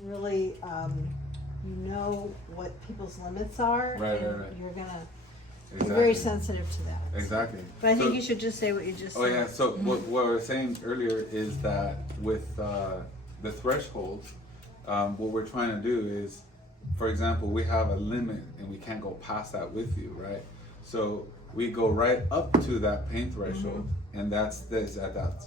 really, you know what people's limits are, Right, and right. you're gonna be Exactly. very sensitive to that. Exactly. But I think So- you should just say what you just said. Oh yeah. So what I was saying earlier is that with the threshold, what we're trying to do is, for example, we have a limit and we can't go past that with you, right? So we go right up to that pain threshold, and that's this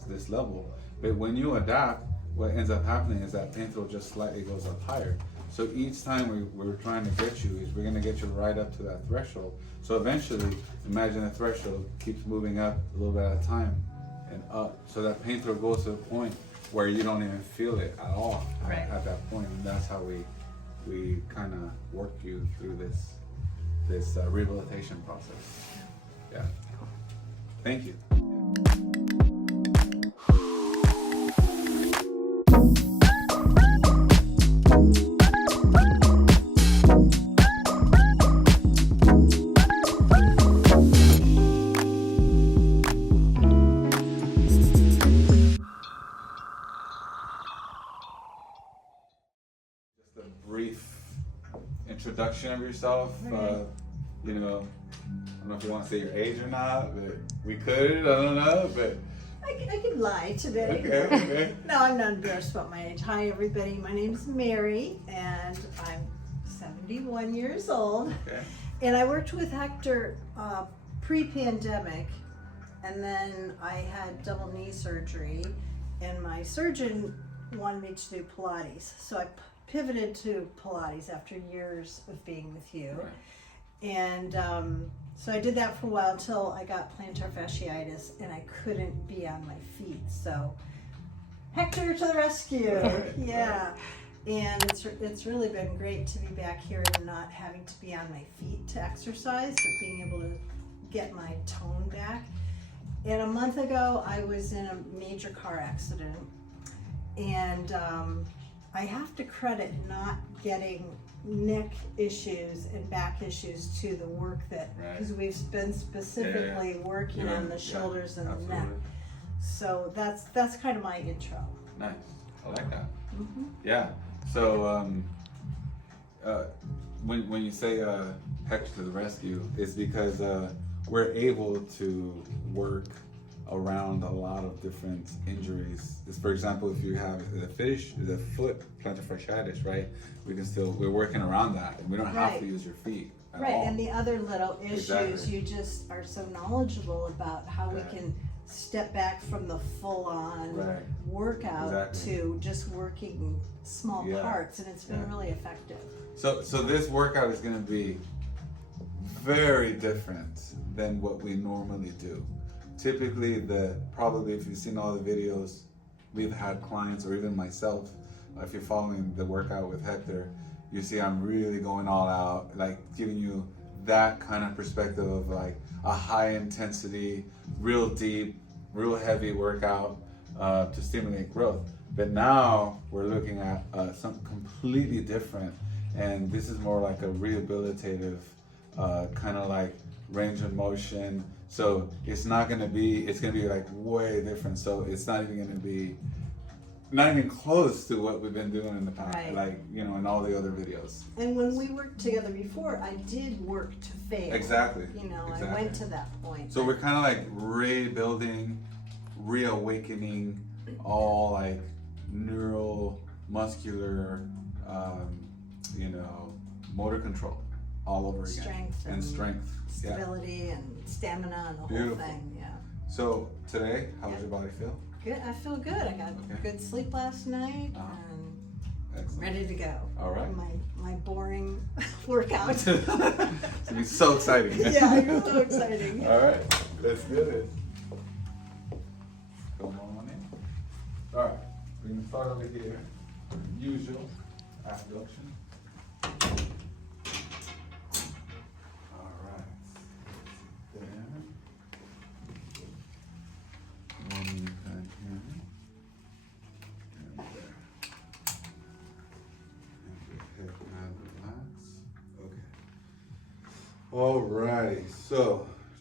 this level. But when you adapt, what ends up happening is that pain threshold just slightly goes up higher. So each time we're trying to get you, is we're going to get you right up to that threshold. So eventually, imagine the threshold keeps moving up a little bit at a time and up. So that pain threshold goes to a point where you don't even feel it at all at that point. And that's how we kind of work you through this rehabilitation process. Yeah. Thank you. Just a brief introduction of yourself. You know, I don't know if you want to say your age or not, but we could. I don't know, but I could lie today. okay. No, I'm not embarrassed about my age. Hi, everybody. My name's Mary, and I'm 71 years old. Okay. And I worked with Hector pre-pandemic, and then I had double knee surgery, and my surgeon wanted me to do Pilates. So I pivoted to Pilates after years of being with you. Right. And so I did that for a while until I got plantar fasciitis and I couldn't be on my feet. So Hector to the rescue. Yeah. And it's really been great to be back here and not having to be on my feet to exercise, but being able to get my tone back. And a month ago, I was in a major car accident, and I have to credit not getting neck issues and back issues to the work that, because we've been specifically working on the shoulders and the neck. So that's kind of my intro. Nice. I like that. Mm-hmm. Yeah. So when you say Hector to the rescue, it's because we're able to work around a lot of different injuries. Just for example, if you have the foot plantar fasciitis, right? We're working around that, and we don't have to use your feet at all. And the other little issues, Exactly. you just are so knowledgeable about how we can step back from the full-on workout to just working small parts, and it's been really effective. So this workout is going to be very different than what we normally do. Typically, probably if you've seen all the videos, we've had clients, or even myself, if you're following the workout with Hector, you see I'm really going all out, like giving you that kind of perspective of like a high intensity, real deep, real heavy workout to stimulate growth. But now we're looking at something completely different, and this is more like a rehabilitative, kind of like range of motion. So it's going to be like way different. So it's not even close to what we've been doing in the past, like, you know, in all the other videos. And when we worked together before, I did work to fail. Exactly. You know, I went to that point. So we're kind of like rebuilding, reawakening all like neural, muscular, you know, motor control all over again. Strength. Stability and stamina and the whole thing, So today, how does your body feel? Good, I feel good. I got good sleep last night and Excellent. ready to go. All right. My boring workout. It's gonna be so exciting. Yeah, it's so exciting. All right, let's do it. Come on in. All right, we're gonna start over here. Usual abduction. All right. There. One knee back here. And there. And your head now relax. Okay. Alrighty, so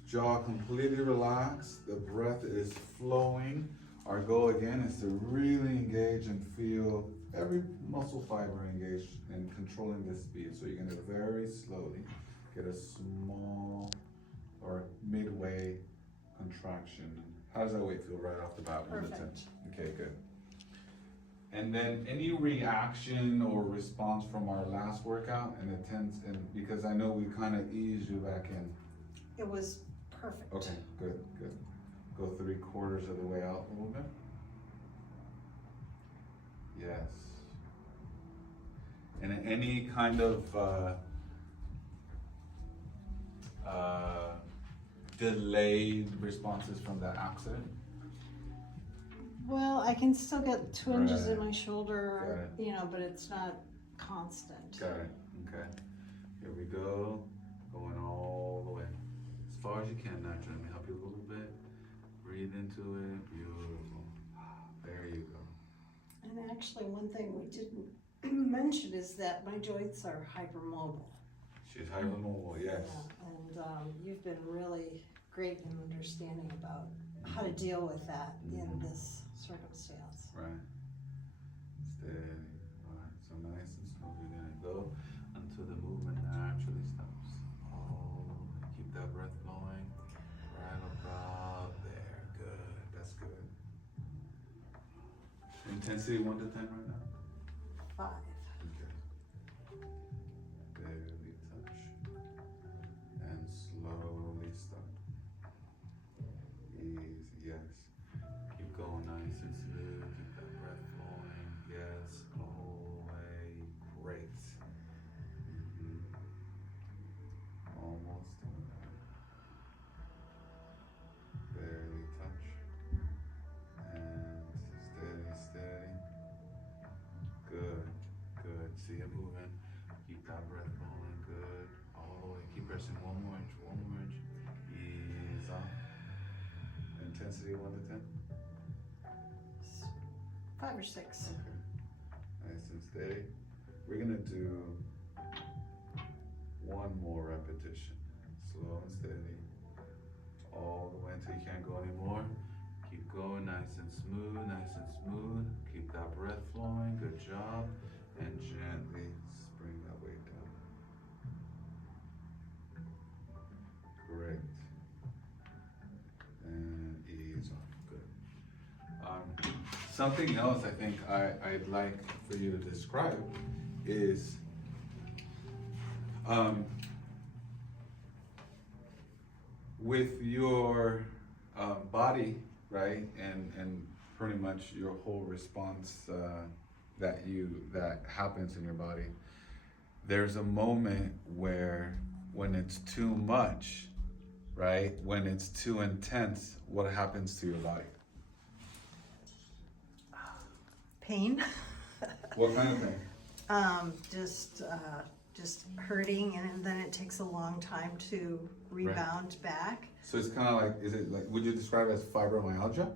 jaw completely relaxed, the breath is flowing. Our goal again is to really engage and feel every muscle fiber engaged in controlling the speed. So you're gonna very slowly get a small or midway contraction. How does that weight feel right off the bat? 1 to 10. Perfect. Okay, good. And then any reaction or response from our last workout and because I know we kind of eased you back in. It was perfect. Okay, good, good. Go 3/4 of the way out a little bit. Yes. And any kind of delayed responses from that accident? Well, I can still get twinges in Right. my shoulder, Got you know, but it's not constant. Got it. Okay. Here we go. Going all the way. As far as you can naturally. Let me help you a little bit. Breathe into it. Beautiful. There you go. And actually, one thing we didn't mention is that my joints are hypermobile. She's hypermobile, yes. Yeah, and you've been really great in understanding about how to deal with that in this circumstance. Right. Steady. Alright, so nice and smooth. You're gonna go until the movement naturally stops. Oh, keep that breath flowing. Right about there. Good. That's good. Intensity 1 to 10 right now? 5. Okay. Barely touch. And slowly stop. Easy, yes. Keep going nice and smooth. Keep that breath flowing. Yes, all the way. Great. Almost done. Barely touch. And steady, steady. Good, good. See it moving. Keep that breath flowing. Good. All the way. Keep pressing 1 more inch, 1 more inch. Ease off. Intensity 1 to 10. 5 or 6. Okay. Nice and steady. We're gonna do 1 more repetition. Slow and steady. All the way until you can't go anymore. Keep going nice and smooth, nice and smooth. Keep that breath flowing. Good job. And gently bring that weight down. Great. And ease off. Good. Something else I think I'd like for you to describe is with your body, right, and pretty much your whole response that happens in your body. There's a moment where when it's too much, right, when it's too intense, what happens to your body? Pain. What kind of thing? Just hurting, and then it takes a long time to rebound back. So it's kind of like, would you describe it as fibromyalgia?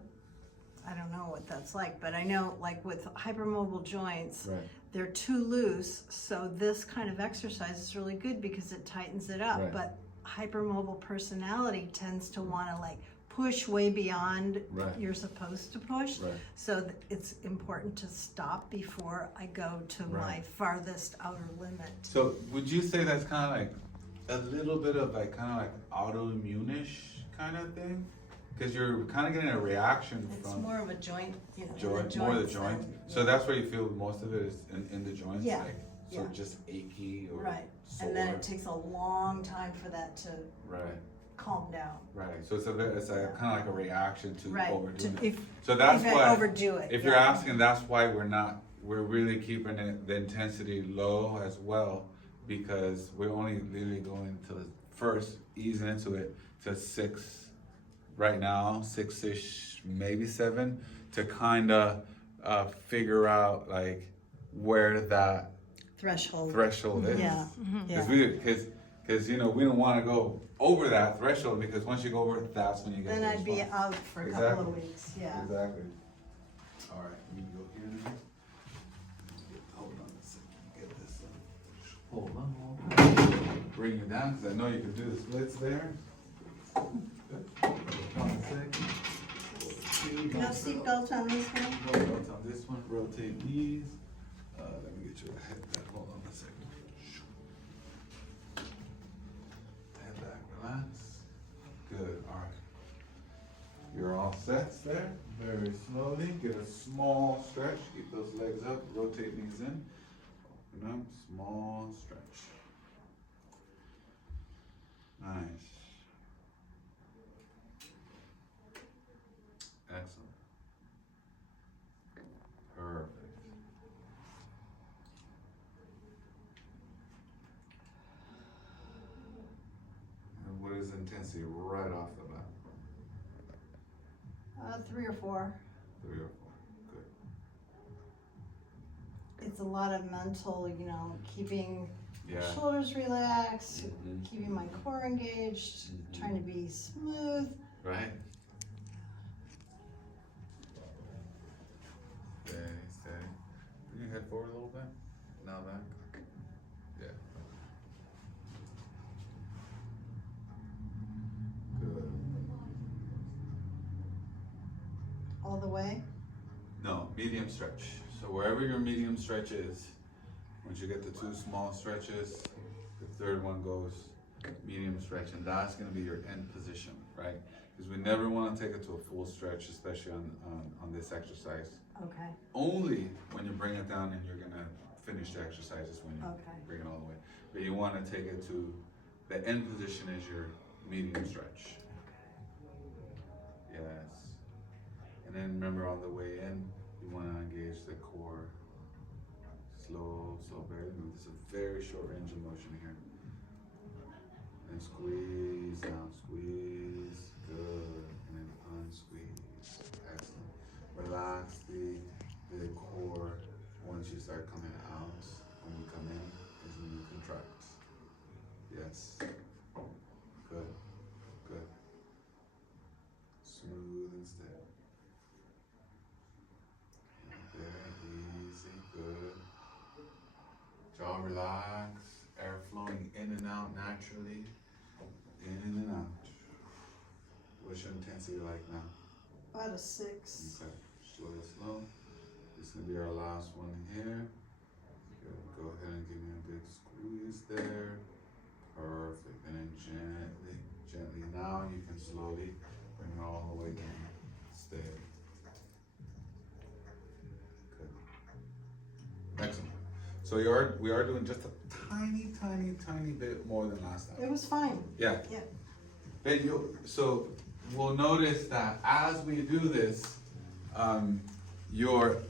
I don't know what that's like, but I know, like with hypermobile joints, Right. they're too loose, so this kind of exercise is really good because it tightens it up. Right. But hypermobile personality tends to want to like push way beyond Right. you're supposed to push. Right. So it's important to stop before I go to my Right. farthest outer limit. So would you say that's kind of like a little bit of like kind of like autoimmune-ish kind of thing? Because you're kind of getting a reaction It's from more of a joint, you know, joint, more the joint. than- So that's where you feel most of it is in the joints, Yeah, like so yeah. just achy or right. sore. And then it takes a long time for that to Right, calm down. right. So it's a kind of like a reaction to Right. overdoing To- it. if So that's if I why overdo it. if yeah. you're asking, that's why we're really keeping the intensity low as well, because we're only literally going to the first easing into it to 6 right now, 6-ish, maybe 7, to kind of figure out like where that threshold is. Yeah. Because Yeah. because you know we don't want to go over that threshold, because once you go over it, that's when you get Then the I'd be response. out for a couple of weeks. Yeah. Exactly. All right, we can go here now. Hold on a second. Get this. Hold on. Bring you down, because I know you can do the splits there. Good. Hold on a second. No seatbelt on this one. No belts on this one. Rotate knees. Let me get you a head back. Hold on a second. Head back, relax. Good, all right. You're all set there. Very slowly. Get a small stretch. Keep those legs up. Rotate knees in. Open up. Small stretch. Nice. Excellent. Perfect. And what is intensity right off the bat? 3 or 4. 3 or 4. Good. It's a lot of mental, you know, keeping Yeah. my shoulders relaxed, Mhm. keeping my core engaged, Mhm. trying to be smooth. Right? Steady, steady. Bring your head forward a little bit. Now back. Yeah. Good. All the way. No, medium stretch. So wherever your medium stretch is, once you get the 2 small stretches, the third one goes medium stretch, and that's going to be your end position, right? Because we never want to take it to a full stretch, especially on this exercise. Okay. Only when you bring it down and you're going to finish the exercise is when you bring it all the way. But you want to take it to the end position is your medium stretch. Yes. And then remember on the way in, you want to engage the core. Slow, barely move. This is a very short range of motion here. And squeeze down, squeeze, good. And then unsqueeze, excellent. Relax the core. Once you start coming out, when you come in, is when you contract. Yes, good, good. Smooth and steady. Very easy, good. Jaw relaxed, air flowing in and out naturally, in and out. What's your intensity like now? About a 6. Okay, slow. This is gonna be our last one here. Good. Go ahead and give me a big squeeze there. Perfect. And then gently. Now you can slowly bring it all the way down. Stay. Good. Excellent. So we are doing just a tiny bit more than last time. It was fine. Yeah. Yeah. But so we'll notice that as we do this, your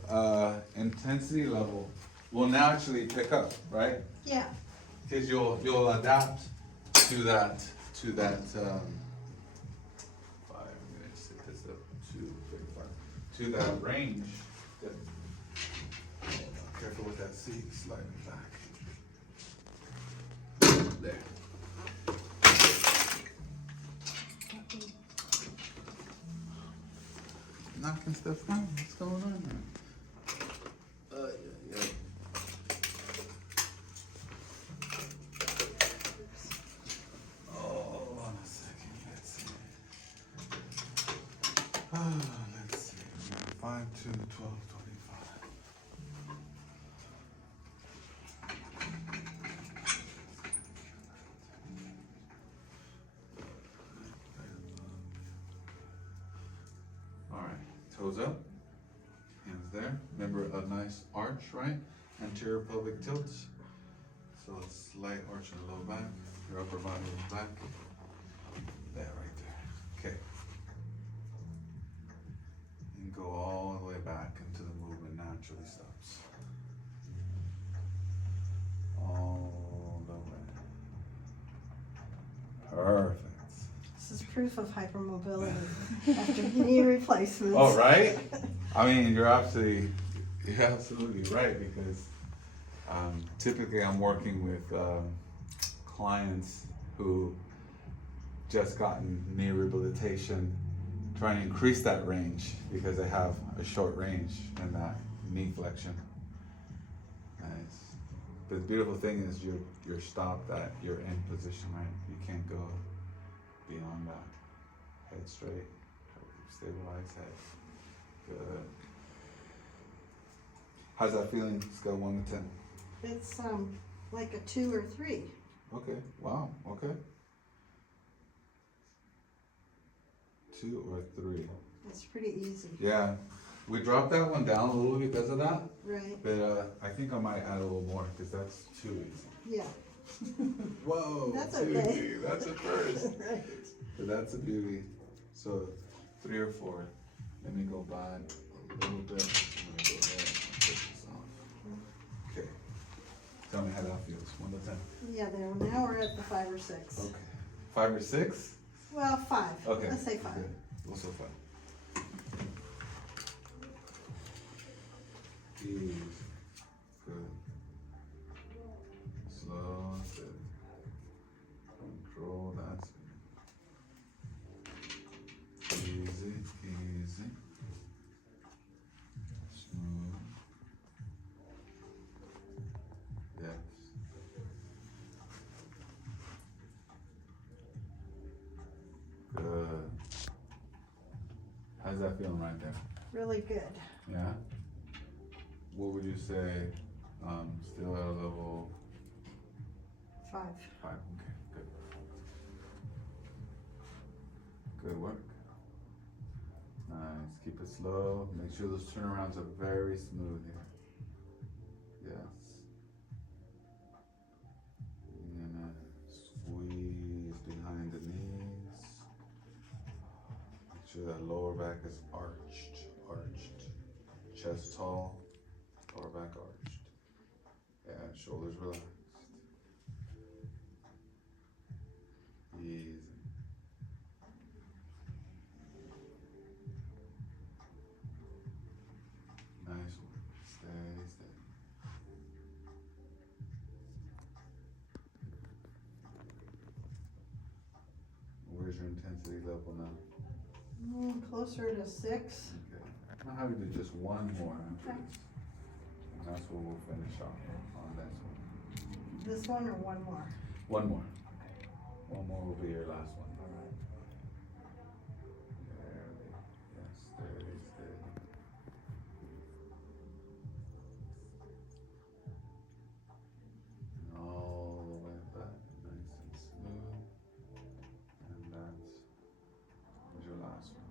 intensity level will naturally pick up, right? Yeah. Because you'll adapt to that 5 minutes. Set this up to that range. Careful with that seat, sliding back. There. Knocking stuff down. What's going on here? Yeah. Oh, on a second. Let's see. Let's see. 5, 2, 12, 25. All right, toes up, hands there. Remember a nice arch, right? Anterior pelvic tilts. So a slight arch in the low back. Your upper body is back. There, right there. Okay. And go all the way back until the movement naturally stops. All the way. Perfect. This is proof of hypermobility after knee replacements. Oh, right? I mean, you're absolutely right, because typically I'm working with clients who just gotten knee rehabilitation, trying to increase that range because they have a short range in that knee flexion. Nice. But the beautiful thing is you're stopped at your end position, right? You can't go beyond that. Head straight, stabilize head. Good. How's that feeling? Scale 1 to 10. It's like a 2 or 3. Okay. Wow. Okay. 2 or 3. It's pretty easy. Yeah. We dropped that one down a little bit because of that. Right. But I think I might add a little more because that's too easy. Yeah. Whoa. That's too okay. easy. That's a first. Right. But that's a beauty. So 3 or 4. Let me go back a little bit. I'm gonna go ahead and take this off. Okay. Tell me how that feels. 1 to 10. Yeah, there. Now we're at the 5 or 6. Okay. 5 or 6? Well, 5. Okay. Let's say 5. Good. Also 5. Easy. Good. Slow. Good. Control. That's it. Easy. Easy. Smooth. Yes. Good. How's that feeling right there? Really good. Yeah? What would you say, still at a level 5. 5? Okay, good. Good work. Nice. Keep it slow. Make sure those turnarounds are very smooth here. Yes. You're gonna squeeze behind the knees. Make sure that lower back is arched. Chest tall, lower back arched. Yeah, shoulders relaxed. Easy. Nice work. Steady, steady. Where's your intensity level now? Closer to 6. Okay. I'll have you do just one more after this. And that's what we'll finish off on this one. This one or one more? One more. One more will be your last one. Barely. Yes, steady, steady. And all the way back, nice and smooth. And that's your last one.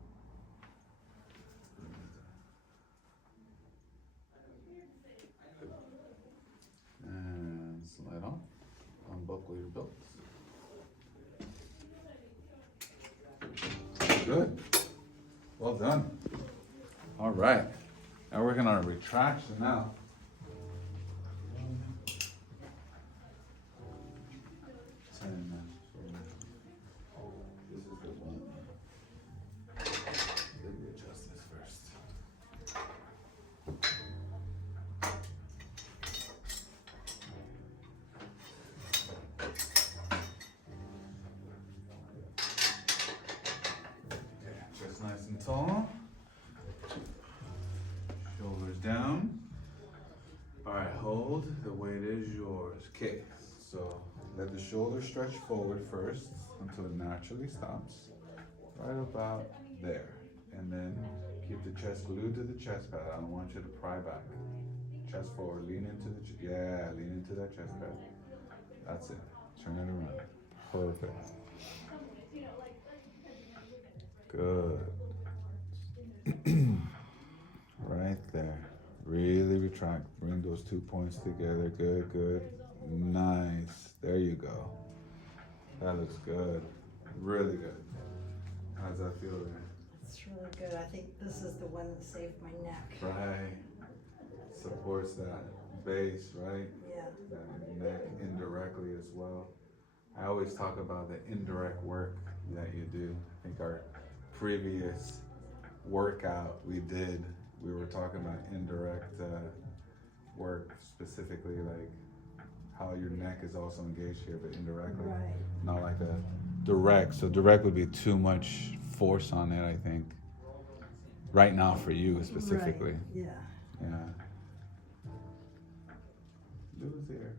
And slide off. Unbuckle your belts. Good. Well done. All right. Now we're working on a retraction now. This is the one. Let me adjust this first. Chest nice and tall. Shoulders down. All right, hold. The weight is yours. Okay, so let the shoulders stretch forward first until it naturally stops. Right about there. And then keep the chest glued to the chest pad. I don't want you to pry back. Chest forward, lean into the, lean into that chest pad. That's it. Turn it around. Perfect. Good. Right there. Really retract. Bring those 2 points together. Good, good. Nice. There you go. That looks good. Really good. How's that feel there? It's really good. I think this is the one that saved my neck. Right. Supports that base, right? Yeah. That neck indirectly as well. I always talk about the indirect work that you do. I think our previous workout we were talking about indirect work, specifically like how your neck is also engaged here, but indirectly. Right. Not like a direct. So direct would be too much force on it, I think. Right now for you specifically. Right. Yeah. Yeah. Lose here.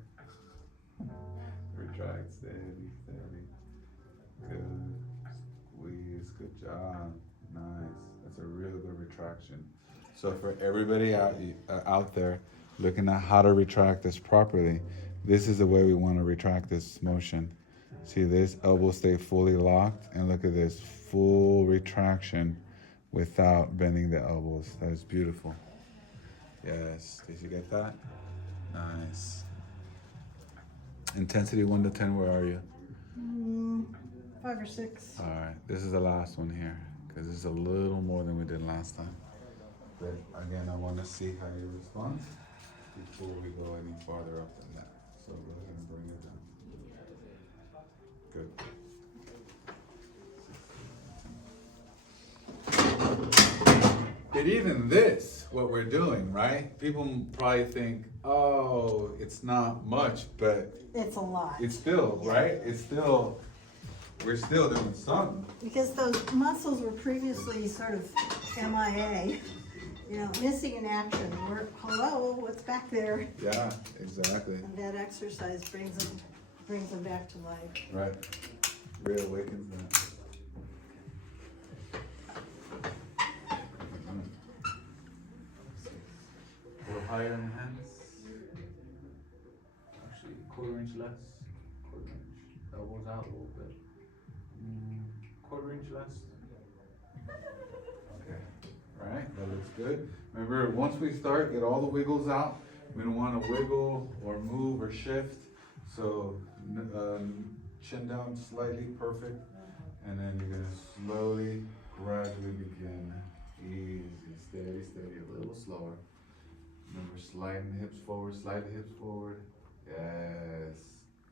Retract, steady, steady. Good. Squeeze, good job. Nice. That's a real good retraction. So for everybody out there, looking at how to retract this properly. This is the way we want to retract this motion. See this? Elbow stay fully locked, and look at this, full retraction without bending the elbows. That is beautiful. Yes, did you get that? Nice. Intensity 1 to 10, where are you? 5 or 6. All right, this is the last one here, because this is a little more than we did last time. But again, I want to see how you respond before we go any farther up than that. So go ahead and bring it down. Good. But even this, what we're doing, right? People probably think, oh, it's not much, but It's a lot. it's still, right? It's still, we're still doing something. Because those muscles were previously sort of MIA, missing in action. We're, hello, what's back there? Yeah, exactly. And that exercise brings them back to life. Right. Reawakens that. A little higher in the hands. Actually, quarter inch less. Quarter inch. Elbows out a little bit. Quarter inch less. Okay. All right, that looks good. Remember, once we start, get all the wiggles out. We don't want to wiggle or move or shift. So chin down slightly, perfect. And then you're gonna slowly, gradually begin. Easy, steady, steady, a little slower. Remember, sliding the hips forward, slide the hips forward. Yes.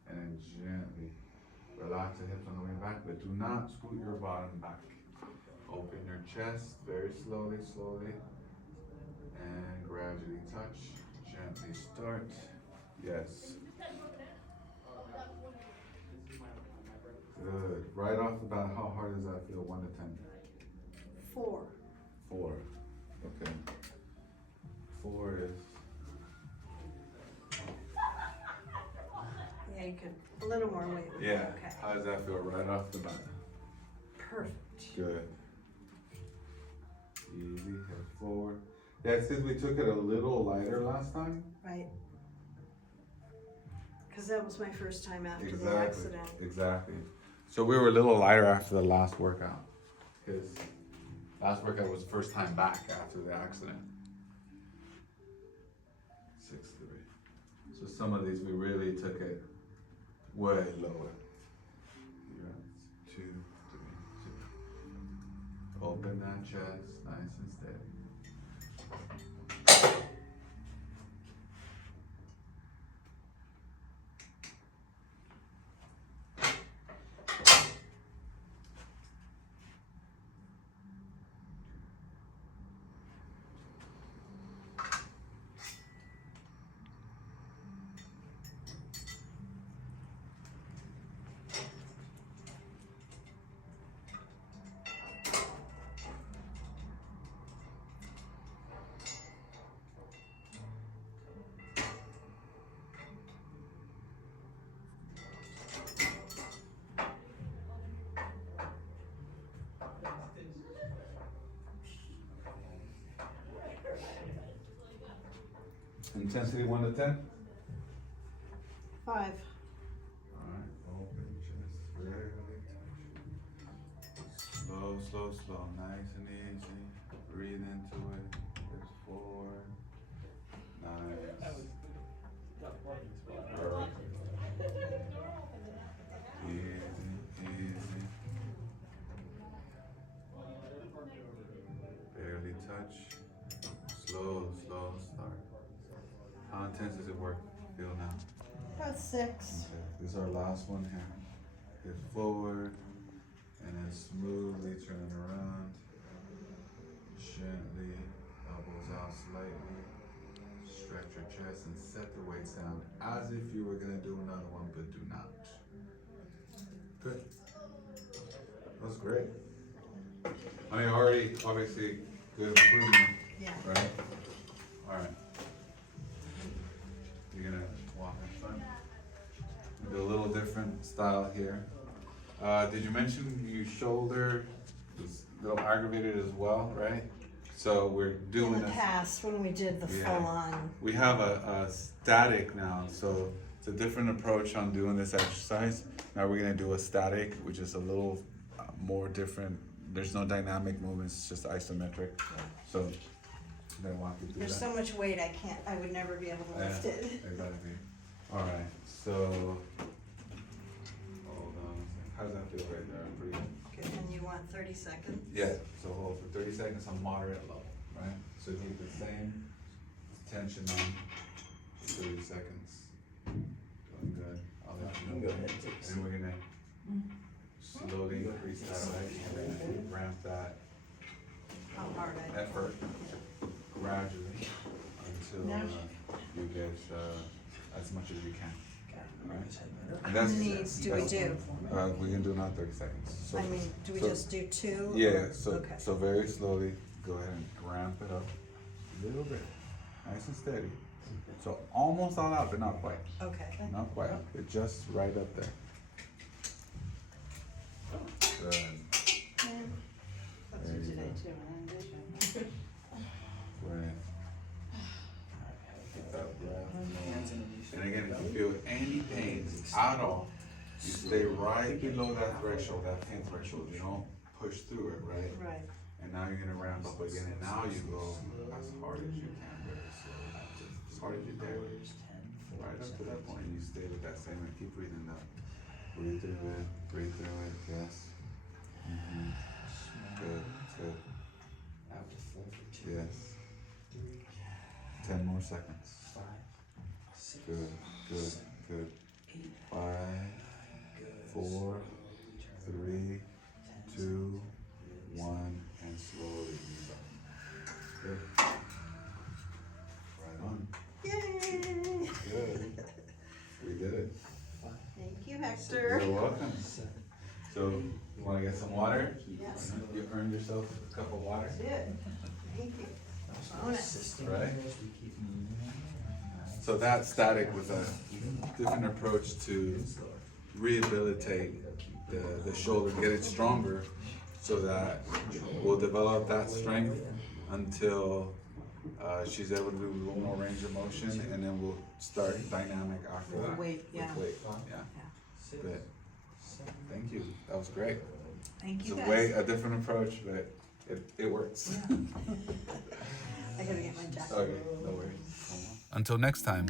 And then gently relax the hips on the way back, but do not scoot your bottom back. Open your chest very slowly, slowly. And gradually touch. Gently start. Yes. Good. Right off the bat, how hard does that feel? 1 to 10? 4. 4. Okay. 4 is. Yeah, you could a little more weight. Yeah. Okay. How does that feel right off the bat? Perfect. Good. Easy. Head forward. Yeah, since we took it a little lighter last time. Right. Because that was my first time after the Exactly. accident. Exactly. So we were a little lighter after the last workout. Because last workout was the first time back after the accident. 6-3. So some of these we really took it way lower. You're at 2, 3, 2. Open that chest, nice and steady. Intensity 1 to 10? 5. Alright, open chest, really touch. Slow, slow, slow, nice and easy. Breathe into it, hips forward. Nice. Perfect. Easy, easy. Barely touch. Slow, slow start. How intense does it feel now? About 6. Okay, this is our last one here. Hip forward, and then smoothly turn around. Gently, elbows out slightly. Stretch your chest and set the weights down as if you were gonna do another one, but do not. Good. That was great. I mean, already, obviously, good improvement, Yeah. right? All right. You're gonna walk in front. Do a little different style here. Did you mention your shoulder was a little aggravated as well, right? So we're doing In the past, when we did the Yeah. full on. We have a static now, so it's a different approach on doing this exercise. Now we're gonna do a static, which is a little more different. There's no dynamic movements, it's just isometric. So I'm gonna walk you through There's that. so much weight I would never be able to lift it. Exactly. Alright, so hold on. How does that feel right there? Pretty good. Good, and you want 30 seconds? Yeah, so hold for 30 seconds on moderate low, right? So keep the same tension on for 30 seconds. Doing good. I'll let you know. And we're gonna slowly increase that, right? We're gonna ramp that How hard I effort gradually until you get as much as you can. Right? And How many do we do? We can do another 30 seconds. So, I mean, do we so- just do 2? Yeah, so Okay. so very slowly, go ahead and ramp it up a little bit, nice and steady. So almost all out, but not quite, Okay. not quite. You're just right up there. Good. There you go. Right. Keep that breath. And again, if you feel any pain at all, you stay right below that threshold, that pain threshold. You don't push through it, right? Right. And now you're gonna ramp up again, and now you go as hard as you can, very slowly, as hard as you dare. Right up to that point, you stay with that same, and keep breathing up. Breathe through it, yes. Good, good. Yes. 10 more seconds. Good, good, good. 5, 4, 3, 2, 1, and slowly ease up. Good. Right on. Yay! Good. We did it. Thank you, Hector. You're welcome. So, you wanna get some water? Yes. You earned yourself a cup of water, Did. Thank you. Bonus. right? So that static was a different approach to rehabilitate the shoulder, get it stronger, so that we'll develop that strength until she's able to do a little more range of motion, and then we'll start dynamic after With that. weight, yeah. With weight, yeah. Good. Thank you. That was great. Thank It's you a guys. different approach, but it works. I gotta get my jacket. Okay, no worries. Until next time.